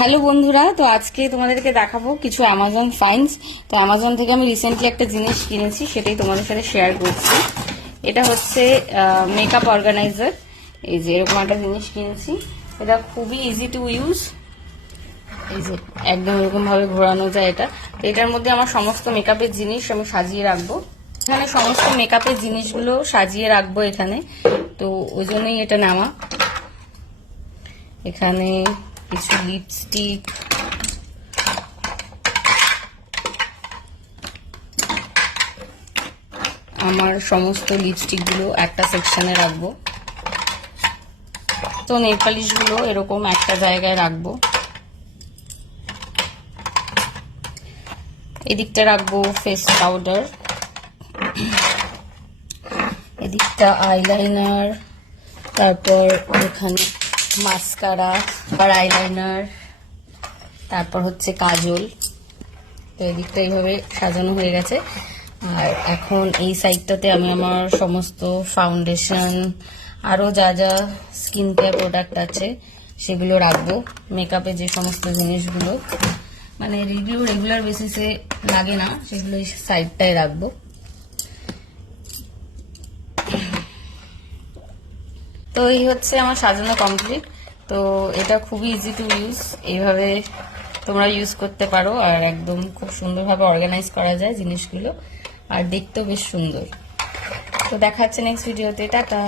Hello বন্ধুরা, তো আজকে তোমাদেরকে দেখাবো কিছু অ্যামাজন ফাইন্ডস। তো অ্যামাজন থেকে আমি রিসেন্টলি একটা জিনিস কিনেছি, সেটাই তোমাদের সাথে শেয়ার করছি। এটা হচ্ছে মেকআপ অর্গানাইজার। এই যে এরকম একটা জিনিস কিনেছি, এটা খুবই ইজি টু ইউজ। এই যে একদম এরকম ভাবে ঘোরানো যায় এটা। তো এটার মধ্যে আমার সমস্ত মেকআপের জিনিস আমি সাজিয়ে রাখবো। এখানে সমস্ত মেকআপের জিনিসগুলো সাজিয়ে রাখবো এখানে, তো ওই জন্যই এটা নেওয়া। এখানে কিছু লিপস্টিক, আমার সমস্ত লিপস্টিক গুলো একটা সেকশনে রাখবো। তো নেল পালিশ গুলো এরকম একটা জায়গায় রাখবো। এদিকটা রাখবো ফেস পাউডার, এদিকটা আইলাইনার, তারপর এখানে মাস্কারা আর আইলাইনার, তারপর হচ্ছে কাজল। তো এদিকটা এইভাবে সাজানো হয়ে গেছে। আর এখন এই সাইডটাতে আমি আমার সমস্ত ফাউন্ডেশন, আরো যা যা স্কিন কেয়ার প্রোডাক্ট আছে সেগুলো রাখবো। মেকআপে যে সমস্ত জিনিসগুলো মানে রেগুলার বেসিসে লাগে না, সেগুলো এই সাইডটায় রাখবো। তো এই হচ্ছে আমার সাজানো কমপ্লিট। তো এটা খুবই ইজি টু ইউজ, এইভাবে তোমরা ইউজ করতে পারো। আর একদম খুব সুন্দরভাবে অর্গানাইজ করা যায় জিনিসগুলো, আর দেখতেও বেশ সুন্দর। তো দেখা হচ্ছে নেক্সট ভিডিওতে। টাটা।